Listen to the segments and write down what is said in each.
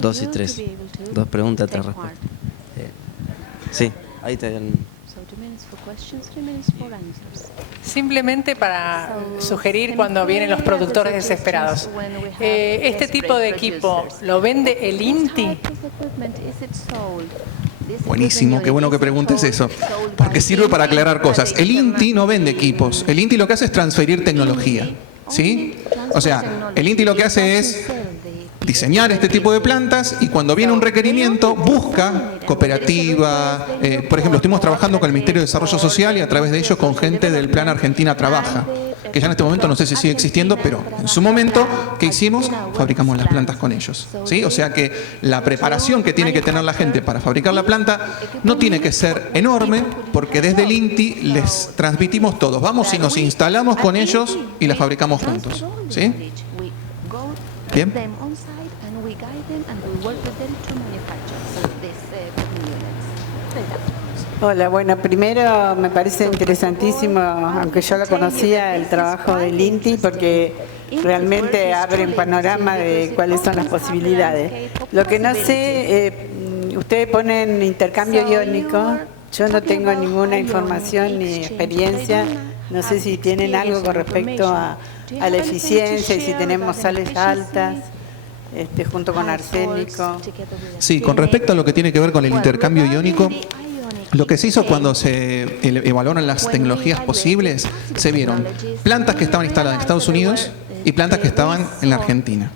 2 y 3. 2 preguntas, 3 respuestas. Sí, ahí está. Simplemente para sugerir cuando vienen los productores desesperados. ¿Este tipo de equipo lo vende el INTI? Buenísimo, qué bueno que preguntes eso, porque sirve para aclarar cosas. El INTI no vende equipos, el INTI lo que hace es transferir tecnología, ¿sí? O sea, el INTI lo que hace es diseñar este tipo de plantas y cuando viene un requerimiento busca cooperativa, por ejemplo, estuvimos trabajando con el Ministerio de Desarrollo Social y a través de ellos con gente del Plan Argentina Trabaja, que ya en este momento no sé si sigue existiendo, pero en su momento, ¿qué hicimos? Fabricamos las plantas con ellos, ¿sí? O sea que la preparación que tiene que tener la gente para fabricar la planta no tiene que ser enorme, porque desde el INTI les transmitimos todos. Vamos y nos instalamos con ellos y la fabricamos juntos, ¿sí? Bien. Hola, bueno, primero me parece interesantísimo, aunque yo lo conocía, el trabajo del INTI, porque realmente abre un panorama de cuáles son las posibilidades. Lo que no sé, ustedes ponen intercambio iónico, yo no tengo ninguna información ni experiencia, no sé si tienen algo con respecto a la eficiencia y si tenemos sales altas. Junto con arsénico. Sí, con respecto a lo que tiene que ver con el intercambio iónico, lo que se hizo cuando se evaluaron las tecnologías posibles, se vieron plantas que estaban instaladas en Estados Unidos y plantas que estaban en la Argentina.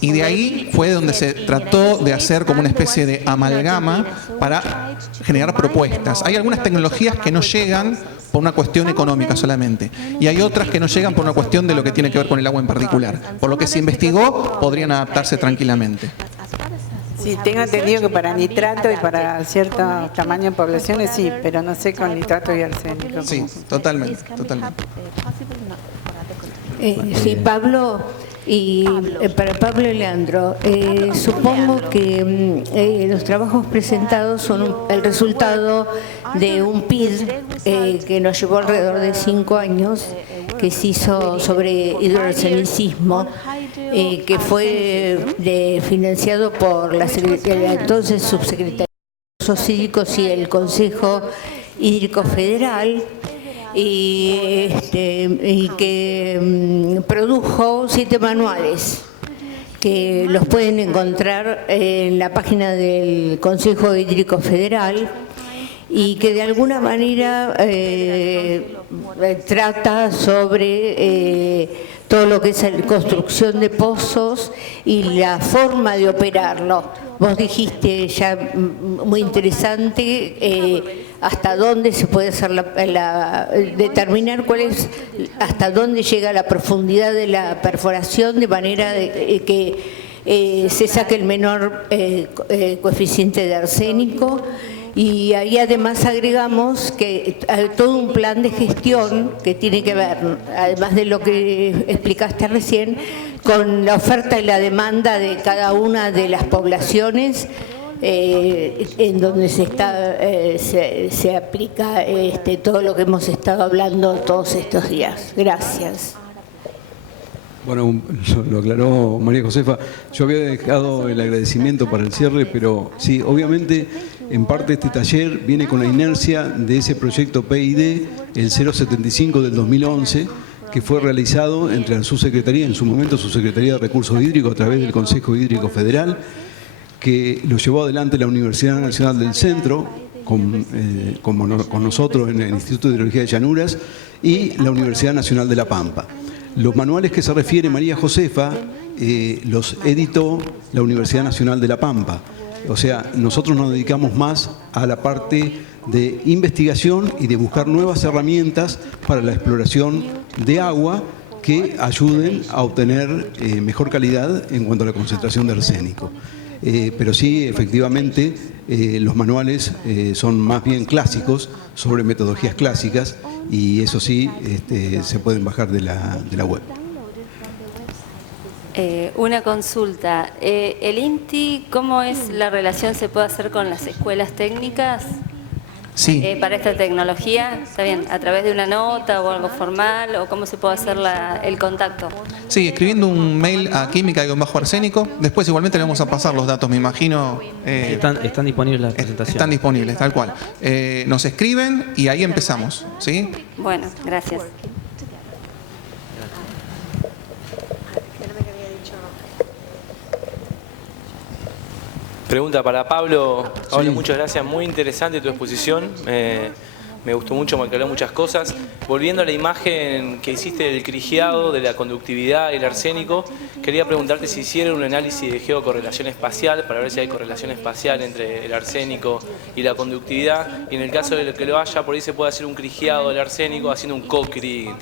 Y de ahí fue donde se trató de hacer como una especie de amalgama para generar propuestas. Hay algunas tecnologías que no llegan por una cuestión económica solamente, y hay otras que no llegan por una cuestión de lo que tiene que ver con el agua en particular. Por lo que se investigó, podrían adaptarse tranquilamente. Sí, tengo entendido que para nitrato y para cierto tamaño de poblaciones sí, pero no sé con nitrato y arsénico. Sí, totalmente, totalmente. Sí, Pablo, y para Pablo y Leandro, supongo que los trabajos presentados son el resultado de un PID que nos llevó alrededor de 5 años, que se hizo sobre hidroarsenicismo, que fue financiado por la entonces subsecretaría de Recursos Hídricos y el Consejo Hídrico Federal, y que produjo 7 manuales que los pueden encontrar en la página del Consejo Hídrico Federal y que de alguna manera trata sobre todo lo que es la construcción de pozos y la forma de operarlo. Vos dijiste ya muy interesante hasta dónde se puede hacer determinar cuál es, hasta dónde llega la profundidad de la perforación de manera que se saque el menor coeficiente de arsénico. Y ahí además agregamos que hay todo un plan de gestión que tiene que ver, además de lo que explicaste recién, con la oferta y la demanda de cada una de las poblaciones en donde se aplica todo lo que hemos estado hablando todos estos días. Gracias. Bueno, lo aclaró María Josefa. Yo había dejado el agradecimiento para el cierre, pero sí, obviamente, en parte este taller viene con la inercia de ese proyecto PID, el 075 del 2011, que fue realizado entre la subsecretaría, en su momento Subsecretaría de Recursos Hídricos, a través del Consejo Hídrico Federal, que lo llevó adelante la Universidad Nacional del Centro, con nosotros en el Instituto de Hidrología de Llanuras, y la Universidad Nacional de La Pampa. Los manuales que se refiere María Josefa los editó la Universidad Nacional de La Pampa. O sea, nosotros nos dedicamos más a la parte de investigación y de buscar nuevas herramientas para la exploración de agua que ayuden a obtener mejor calidad en cuanto a la concentración de arsénico. Pero sí, efectivamente, los manuales son más bien clásicos, sobre metodologías clásicas, y eso sí, se pueden bajar de la web. Una consulta. ¿El INTI, cómo es la relación, se puede hacer con las escuelas técnicas? Sí. Para esta tecnología? ¿Está bien? ¿A través de una nota o algo formal? ¿O cómo se puede hacer el contacto? Sí, escribiendo un mail a química-arsénico. Después igualmente le vamos a pasar los datos, me imagino. Están disponibles las presentaciones. Están disponibles, tal cual. Nos escriben y ahí empezamos, ¿sí? Bueno, gracias. Pregunta para Pablo. Pablo, muchas gracias. Muy interesante tu exposición. Me gustó mucho, me aclaró muchas cosas. Volviendo a la imagen que hiciste del crigiado, de la conductividad y el arsénico, quería preguntarte si hicieron un análisis de geocorrelación espacial para ver si hay correlación espacial entre el arsénico y la conductividad. Y en el caso de que lo haya, por ahí se puede hacer un crigiado del arsénico haciendo un co-kriging.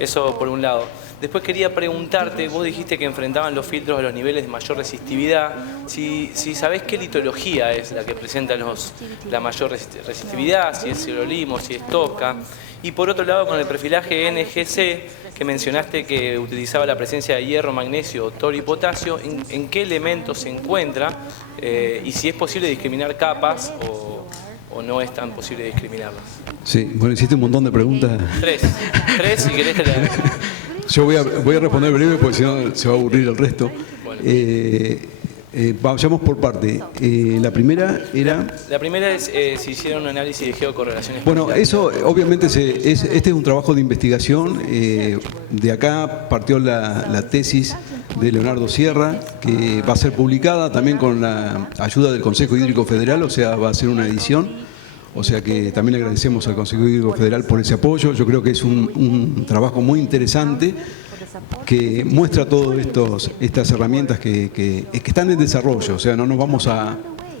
Eso por un lado. Después quería preguntarte, vos dijiste que enfrentaban los filtros a los niveles de mayor resistividad. Si sabés qué litología es la que presenta la mayor resistividad, si es Cirolimo, si es Tosca. Y por otro lado, con el perfilaje NGC, que mencionaste que utilizaba la presencia de hierro, magnesio, torio y potasio, ¿en qué elementos se encuentra? Y si es posible discriminar capas o no es tan posible discriminarlas. Sí, bueno, hiciste un montón de preguntas. Tres, si querés te la... Yo voy a responder breve porque si no se va a aburrir el resto. Vayamos por parte. La primera era... La primera es si hicieron un análisis de geocorrelación espacial. Bueno, eso obviamente este es un trabajo de investigación. De acá partió la tesis de Leonardo Sierra, que va a ser publicada también con la ayuda del Consejo Hídrico Federal, o sea, va a ser una edición. O sea que también le agradecemos al Consejo Hídrico Federal por ese apoyo. Yo creo que es un trabajo muy interesante que muestra todas estas herramientas que están en desarrollo. O sea, no nos vamos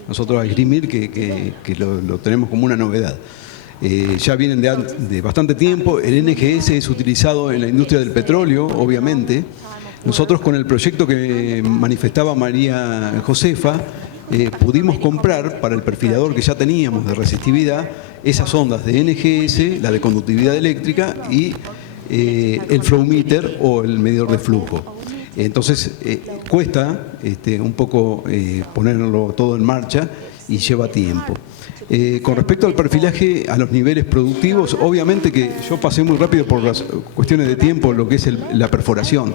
nosotros a esgrimir que lo tenemos como una novedad. Ya vienen de bastante tiempo. El NGS es utilizado en la industria del petróleo, obviamente. Nosotros con el proyecto que manifestaba María Josefa, pudimos comprar para el perfilador que ya teníamos de resistividad esas ondas de NGS, la de conductividad eléctrica y el flow meter o el medidor de flujo. Entonces cuesta un poco ponerlo todo en marcha y lleva tiempo. Con respecto al perfilaje a los niveles productivos, obviamente que yo pasé muy rápido por las cuestiones de tiempo lo que es la perforación.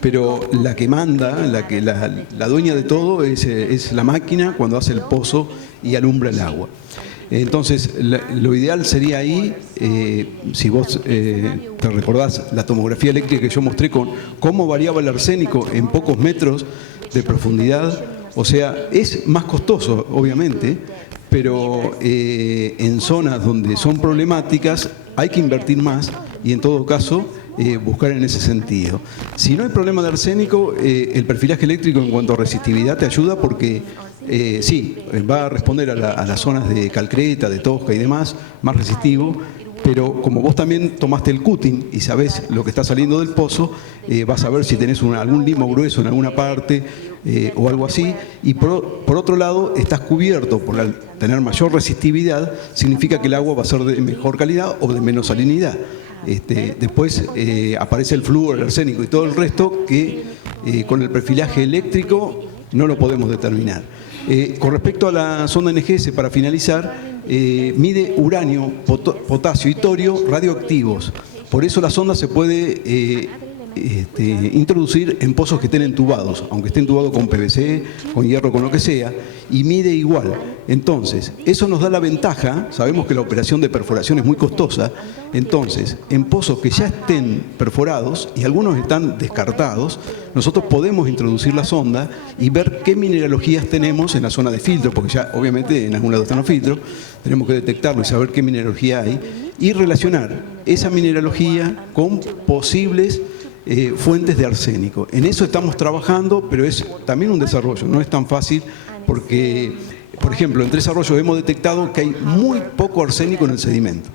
Pero la que manda, la dueña de todo es la máquina cuando hace el pozo y alumbra el agua. Entonces, lo ideal sería ahí, si vos te recordás la tomografía eléctrica que yo mostré con cómo variaba el arsénico en pocos metros de profundidad, o sea, es más costoso, obviamente, pero en zonas donde son problemáticas hay que invertir más y en todo caso buscar en ese sentido. Si no hay problema de arsénico, el perfilaje eléctrico en cuanto a resistividad te ayuda porque sí, va a responder a las zonas de Calcreta, de Tosca y demás, más resistivo, pero como vos también tomaste el cutting y sabés lo que está saliendo del pozo, vas a ver si tenés algún limo grueso en alguna parte o algo así, y por otro lado estás cubierto por tener mayor resistividad, significa que el agua va a ser de mejor calidad o de menos salinidad. Después aparece el flúor, el arsénico y todo el resto que con el perfilaje eléctrico no lo podemos determinar. Con respecto a la sonda NGS, para finalizar, mide uranio, potasio y torio radioactivos. Por eso la sonda se puede introducir en pozos que estén entubados, aunque esté entubado con PVC, con hierro, con lo que sea, y mide igual. Entonces, eso nos da la ventaja, sabemos que la operación de perforación es muy costosa, entonces, en pozos que ya estén perforados, y algunos están descartados, nosotros podemos introducir la sonda y ver qué mineralogías tenemos en la zona de filtro, porque ya obviamente en algún lado están los filtros, tenemos que detectarlo y saber qué mineralogía hay, y relacionar esa mineralogía con posibles fuentes de arsénico. En eso estamos trabajando, pero es también un desarrollo, no es tan fácil porque, por ejemplo, en Tres Arroyos hemos detectado que hay muy poco arsénico en el sedimento.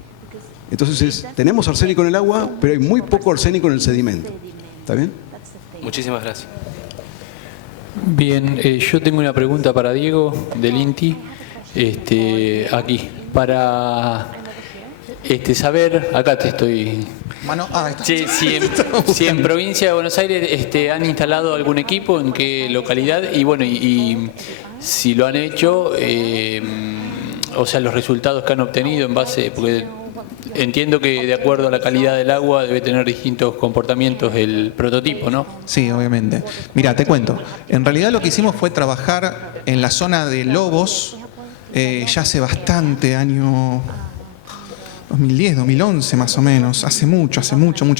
Entonces, tenemos arsénico en el agua, pero hay muy poco arsénico en el sedimento. ¿Está bien? Muchísimas gracias. Bien, yo tengo una pregunta para Diego del INTI, aquí, para saber, acá te estoy... Sí, si en provincia de Buenos Aires han instalado algún equipo, en qué localidad, y bueno, y si lo han hecho, o sea, los resultados que han obtenido en base, porque entiendo que de acuerdo a la calidad del agua debe tener distintos comportamientos el prototipo, ¿no? Sí, obviamente. Mira, te cuento. En realidad lo que hicimos fue trabajar en la zona de Lobos, ya hace bastante, año 2010, 2011 más o menos. Hace mucho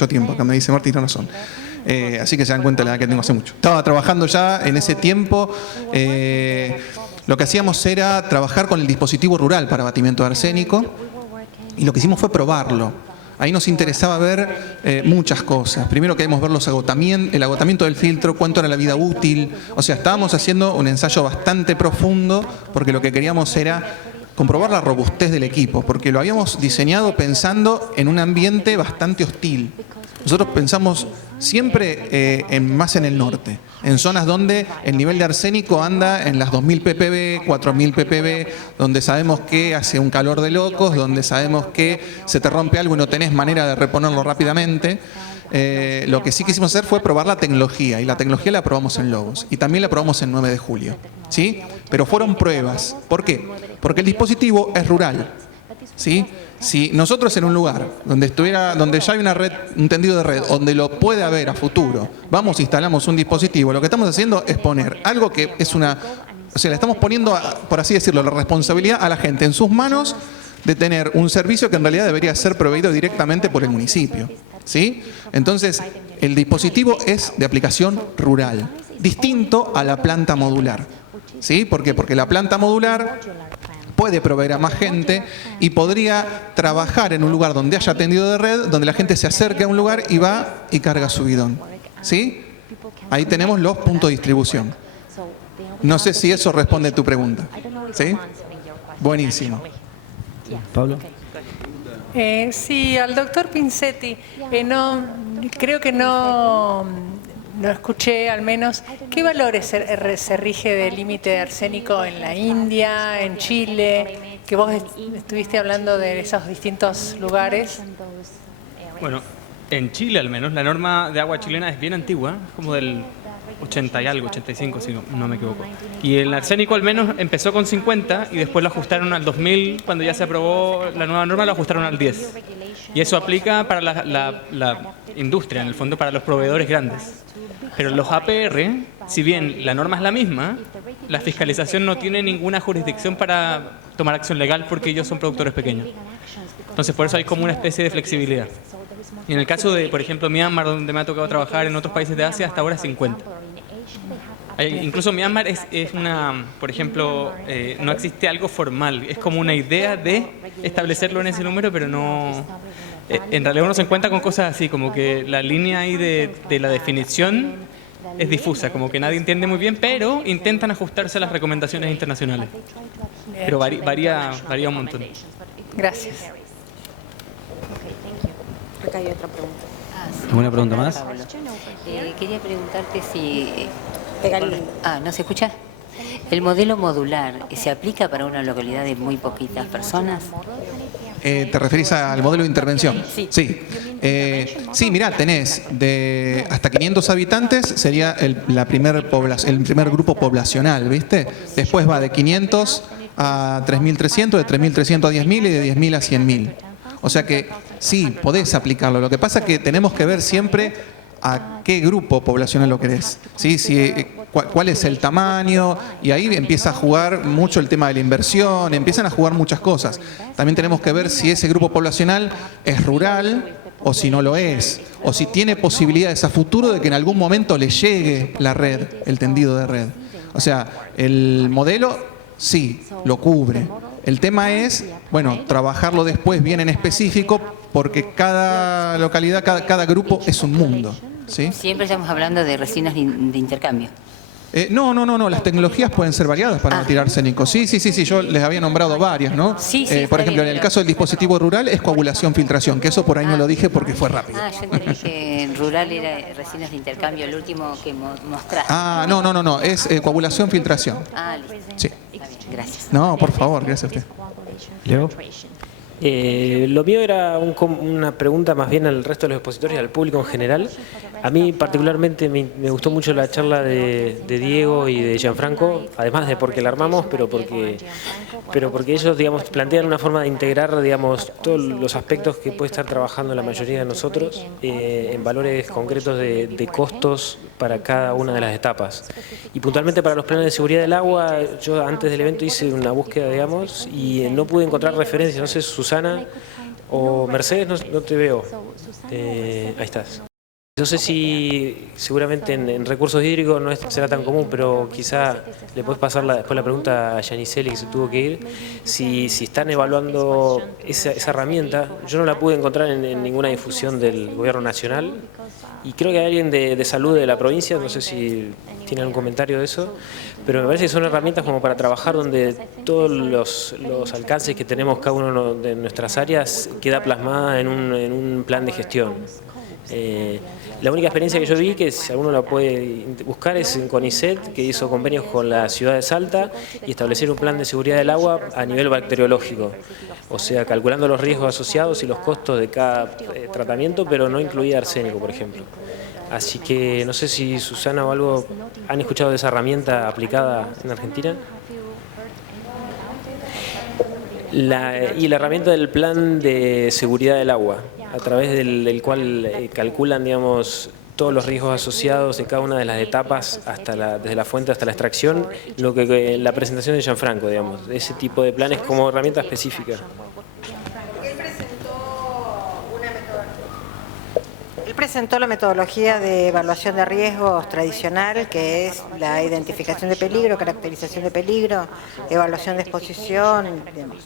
tiempo. Acá me dice Martín, no razón. Así que se dan cuenta de la edad que tengo hace mucho. Estaba trabajando ya en ese tiempo. Lo que hacíamos era trabajar con el dispositivo rural para abatimiento de arsénico. Y lo que hicimos fue probarlo. Ahí nos interesaba ver muchas cosas. Primero queríamos ver el agotamiento del filtro, cuánto era la vida útil. O sea, estábamos haciendo un ensayo bastante profundo porque lo que queríamos era comprobar la robustez del equipo, porque lo habíamos diseñado pensando en un ambiente bastante hostil. Nosotros pensamos siempre más en el norte, en zonas donde el nivel de arsénico anda en las 2000 ppb, 4000 ppb, donde sabemos que hace un calor de locos, donde sabemos que se te rompe algo y no tenés manera de reponerlo rápidamente. Lo que sí quisimos hacer fue probar la tecnología, y la tecnología la probamos en Lobos y también la probamos en 9 de julio, ¿sí? Pero fueron pruebas. ¿Por qué? Porque el dispositivo es rural, ¿sí? Si nosotros en un lugar donde ya hay una red, un tendido de red, donde lo puede haber a futuro, vamos, instalamos un dispositivo, lo que estamos haciendo es poner algo que es o sea, le estamos poniendo, por así decirlo, la responsabilidad a la gente en sus manos de tener un servicio que en realidad debería ser proveído directamente por el municipio, ¿sí? Entonces, el dispositivo es de aplicación rural, distinto a la planta modular, ¿sí? ¿Por qué? Porque la planta modular puede proveer a más gente y podría trabajar en un lugar donde haya tendido de red, donde la gente se acerque a un lugar y va y carga su bidón, ¿sí? Ahí tenemos los puntos de distribución. No sé si eso responde a tu pregunta, ¿sí? Buenísimo. Pablo. Sí, al doctor Pinzetti, creo que no escuché al menos qué valores se rige del límite de arsénico en la India, en Chile, que vos estuviste hablando de esos distintos lugares. Bueno, en Chile al menos la norma de agua chilena es bien antigua, es como del 80 y algo, 85 si no me equivoco. Y el arsénico al menos empezó con 50 y después lo ajustaron al 2000, cuando ya se aprobó la nueva norma lo ajustaron al 10. Y eso aplica para la industria, en el fondo para los proveedores grandes. Pero los APR, si bien la norma es la misma, la fiscalización no tiene ninguna jurisdicción para tomar acción legal porque ellos son productores pequeños. Entonces por eso hay como una especie de flexibilidad. Y en el caso de, por ejemplo, Myanmar, donde me ha tocado trabajar, en otros países de Asia, hasta ahora es 50. Incluso Myanmar es por ejemplo, no existe algo formal, es como una idea de establecerlo en ese número, pero no... En realidad uno se encuentra con cosas así, como que la línea ahí de la definición es difusa, como que nadie entiende muy bien, pero intentan ajustarse a las recomendaciones internacionales. Pero varía un montón. Gracias. Acá hay otra pregunta. ¿Alguna pregunta más? Quería preguntarte si... ¿no se escucha? ¿El modelo modular se aplica para una localidad de muy poquitas personas? ¿Te referís al modelo de intervención? Sí. Sí, mirá, tenés de hasta 500 habitantes, sería el primer grupo poblacional, ¿viste? Después va de 500 a 3.300, de 3.300 a 10.000 y de 10.000 a 100.000. O sea que sí, podés aplicarlo. Lo que pasa es que tenemos que ver siempre a qué grupo poblacional lo querés, ¿sí? Cuál es el tamaño, y ahí empieza a jugar mucho el tema de la inversión, empiezan a jugar muchas cosas. También tenemos que ver si ese grupo poblacional es rural o si no lo es, o si tiene posibilidades a futuro de que en algún momento le llegue la red, el tendido de red. O sea, el modelo sí, lo cubre. El tema es, bueno, trabajarlo después bien en específico, porque cada localidad, cada grupo es un mundo, ¿sí? Siempre estamos hablando de resinas de intercambio. No, las tecnologías pueden ser variadas para no tirar arsénico. Sí, yo les había nombrado varias, ¿no? Sí, por ejemplo, en el caso del dispositivo rural es coagulación-filtración, que eso por ahí no lo dije porque fue rápido. Yo entendí que en rural era resinas de intercambio, el último que mostraste. No, es coagulación-filtración. Listo. Sí. Está bien, gracias. No, por favor, gracias a usted. Leo. Lo mío era una pregunta más bien al resto de los expositores y al público en general. A mí particularmente me gustó mucho la charla de Diego y de Gianfranco, además de porque la armamos, pero porque ellos, digamos, plantean una forma de integrar, digamos, todos los aspectos que puede estar trabajando la mayoría de nosotros en valores concretos de costos para cada una de las etapas. Y puntualmente para los planes de seguridad del agua, yo antes del evento hice una búsqueda, digamos, y no pude encontrar referencias. No sé, Susana o Mercedes, no te veo. Ahí estás. No sé si seguramente en recursos hídricos no será tan común, pero quizá le puedes pasar después la pregunta a Yaniseli, que se tuvo que ir, si están evaluando esa herramienta. Yo no la pude encontrar en ninguna difusión del gobierno nacional y creo que hay alguien de salud de la provincia, no sé si tiene algún comentario de eso, pero me parece que son herramientas como para trabajar donde todos los alcances que tenemos cada uno de nuestras áreas queda plasmada en un plan de gestión. La única experiencia que yo vi, que si alguno la puede buscar, es en CONICET, que hizo convenios con la ciudad de Salta y establecer un plan de seguridad del agua a nivel bacteriológico. O sea, calculando los riesgos asociados y los costos de cada tratamiento, pero no incluía arsénico, por ejemplo. Así que no sé si Susana o algo han escuchado de esa herramienta aplicada en Argentina. Y la herramienta del plan de seguridad del agua, a través del cual calculan, digamos, todos los riesgos asociados de cada una de las etapas, desde la fuente hasta la extracción, lo que la presentación de Gianfranco, digamos, ese tipo de planes como herramienta específica. Él presentó la metodología de evaluación de riesgos tradicional, que es la identificación de peligro, caracterización de peligro, evaluación de exposición, demás.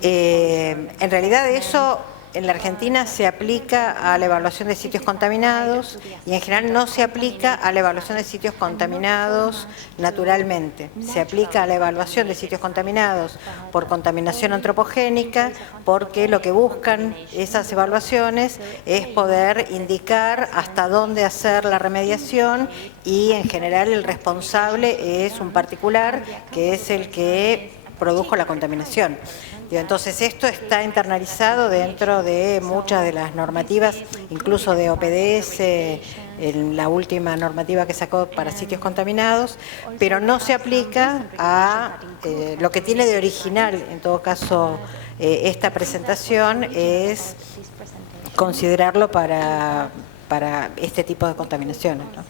En realidad eso en la Argentina se aplica a la evaluación de sitios contaminados y en general no se aplica a la evaluación de sitios contaminados naturalmente. Se aplica a la evaluación de sitios contaminados por contaminación antropogénica, porque lo que buscan esas evaluaciones es poder indicar hasta dónde hacer la remediación y en general el responsable es un particular que es el que produjo la contaminación. Entonces esto está internalizado dentro de muchas de las normativas, incluso de OPDS, en la última normativa que sacó para sitios contaminados, pero no se aplica a lo que tiene de original, en todo caso, esta presentación es considerarlo para este tipo de contaminaciones, ¿no?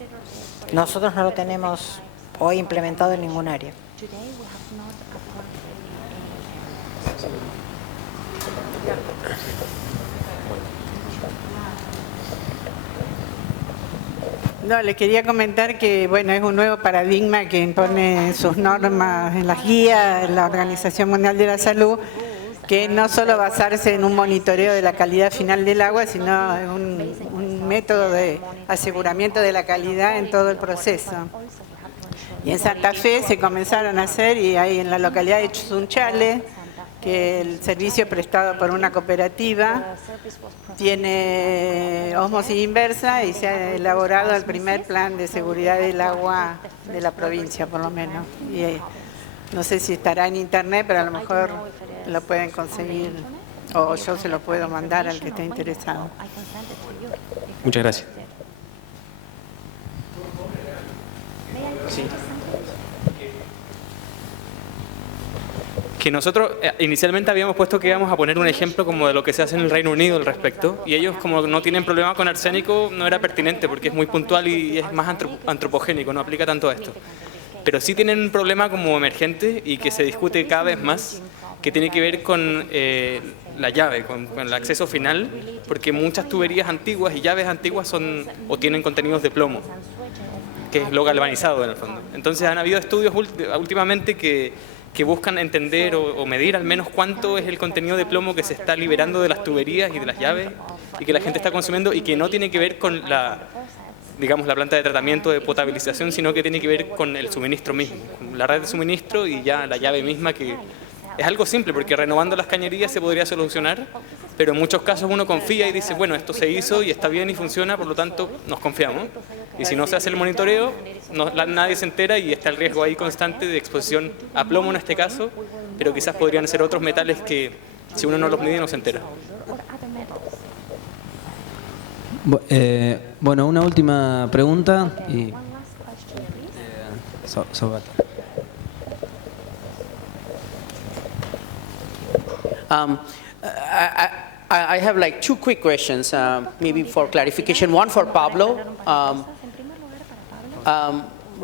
Nosotros no lo tenemos hoy implementado en ningún área. No, le quería comentar que bueno, es un nuevo paradigma que impone sus normas en las guías, en la Organización Mundial de la Salud, que no solo basarse en un monitoreo de la calidad final del agua, sino en un método de aseguramiento de la calidad en todo el proceso. Y en Santa Fe se comenzaron a hacer, y hay en la localidad de Chunchale, que el servicio prestado por una cooperativa tiene ósmosis inversa y se ha elaborado el primer plan de seguridad del agua de la provincia, por lo menos. Y no sé si estará en internet, pero a lo mejor lo pueden conseguir o yo se lo puedo mandar al que esté interesado. Muchas gracias. Sí. Que nosotros inicialmente habíamos puesto que íbamos a poner un ejemplo como de lo que se hace en el Reino Unido al respecto, y ellos, como no tienen problema con arsénico, no era pertinente porque es muy puntual y es más antropogénico, no aplica tanto a esto. Pero sí tienen un problema como emergente y que se discute cada vez más, que tiene que ver con la llave, con el acceso final, porque muchas tuberías antiguas y llaves antiguas son o tienen contenidos de plomo, que es lo galvanizado en el fondo. Entonces han habido estudios últimamente que buscan entender o medir al menos cuánto es el contenido de plomo que se está liberando de las tuberías y de las llaves y que la gente está consumiendo, y que no tiene que ver con la planta de tratamiento de potabilización, sino que tiene que ver con el suministro mismo, con la red de suministro y ya la llave misma, que es algo simple porque renovando las cañerías se podría solucionar, pero en muchos casos uno confía y dice, bueno, esto se hizo y está bien y funciona, por lo tanto nos confiamos. Y si no se hace el monitoreo, nadie se entera y está el riesgo ahí constante de exposición a plomo en este caso, pero quizás podrían ser otros metales que Si uno no los mide, no se entera. Bueno, una última pregunta y I have like two quick questions, maybe for clarification. One for Pablo.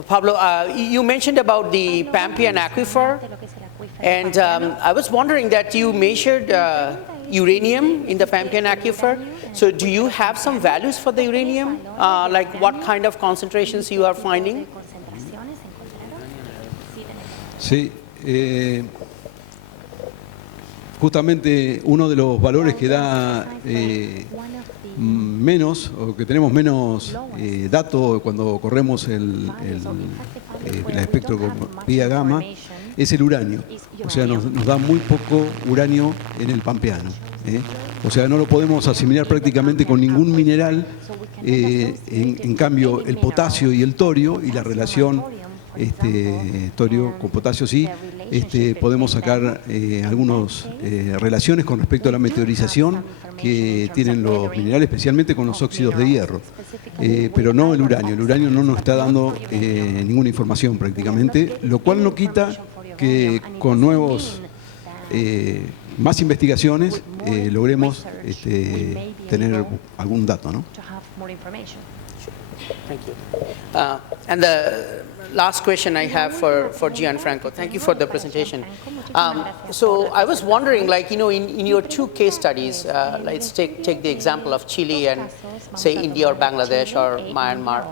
Pablo, you mentioned about the Pampean aquifer, and I was wondering that you measured uranium in the Pampean aquifer. So do you have some values for the uranium? Like what kind of concentrations you are finding? Sí, justamente uno de los valores que da menos, o que tenemos menos datos cuando corremos el espectroscopía gamma, es el uranio. O sea, nos da muy poco uranio en el pampeano. O sea, no lo podemos asimilar prácticamente con ningún mineral. En cambio, el potasio y el torio, y la relación torio con potasio sí, podemos sacar algunas relaciones con respecto a la meteorización que tienen los minerales, especialmente con los óxidos de hierro, pero no el uranio. El uranio no nos está dando ninguna información prácticamente, lo cual no quita que con más investigaciones logremos tener algún dato, ¿no? Thank you. And the last question I have for Gianfranco. Thank you for the presentation. So I was wondering, like, you know, in your two case studies, let's take the example of Chile and say India or Bangladesh or Myanmar.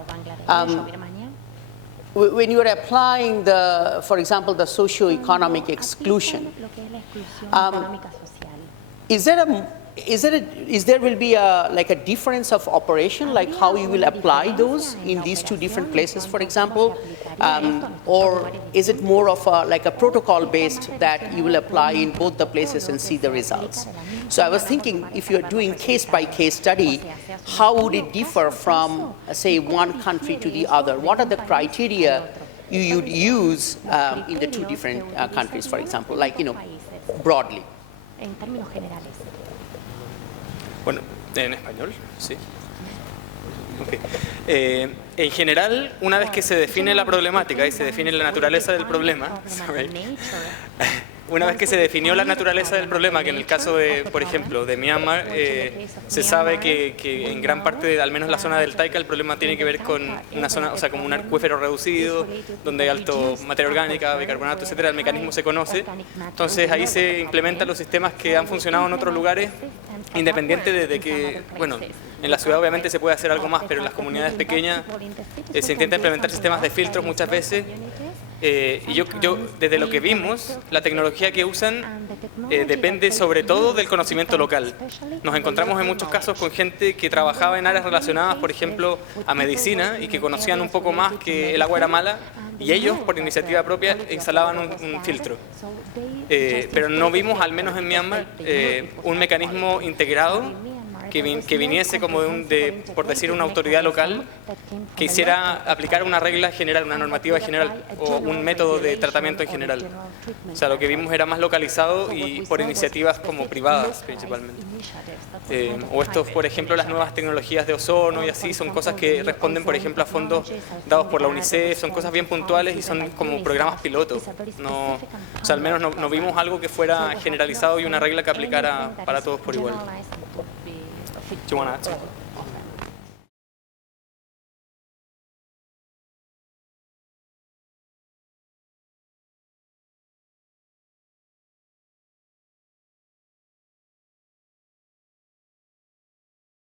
When you are applying for example, the socio-economic exclusion, is there will be like a difference of operation, like how you will apply those in these two different places, for example, or is it more of like a protocol based that you will apply in both the places and see the results? So I was thinking, if you're doing case by case study, how would it differ from say one country to the other? What are the criteria you would use in the two different countries, for example, like, you know, broadly? Bueno, en español, sí. Okay. En general, una vez que se define la problemática y se define la naturaleza del problema, una vez que se definió la naturaleza del problema, que en el caso de, por ejemplo, de Myanmar, se sabe que en gran parte, al menos la zona del Taika, el problema tiene que ver con una zona, o sea, como un acuífero reducido, donde hay alto materia orgánica, bicarbonato, etcétera. El mecanismo se conoce. Entonces ahí se implementan los sistemas que han funcionado en otros lugares, independiente de que, bueno, en la ciudad obviamente se puede hacer algo más, pero en las comunidades pequeñas se intenta implementar sistemas de filtros muchas veces. Y yo, desde lo que vimos, la tecnología que usan depende sobre todo del conocimiento local. Nos encontramos en muchos casos con gente que trabajaba en áreas relacionadas, por ejemplo, a medicina, y que conocían un poco más que el agua era mala, y ellos, por iniciativa propia, instalaban un filtro. Pero no vimos, al menos en Myanmar, un mecanismo integrado que viniese como por decir, una autoridad local que hiciera aplicar una regla general, una normativa general o un método de tratamiento en general. O sea, lo que vimos era más localizado y por iniciativas como privadas principalmente. O estos, por ejemplo, las nuevas tecnologías de ozono y así, son cosas que responden, por ejemplo, a fondos dados por la UNICEF, son cosas bien puntuales y son como programas pilotos. No, o sea, al menos no vimos algo que fuera generalizado y una regla que aplicara para todos por igual. Do you want to answer?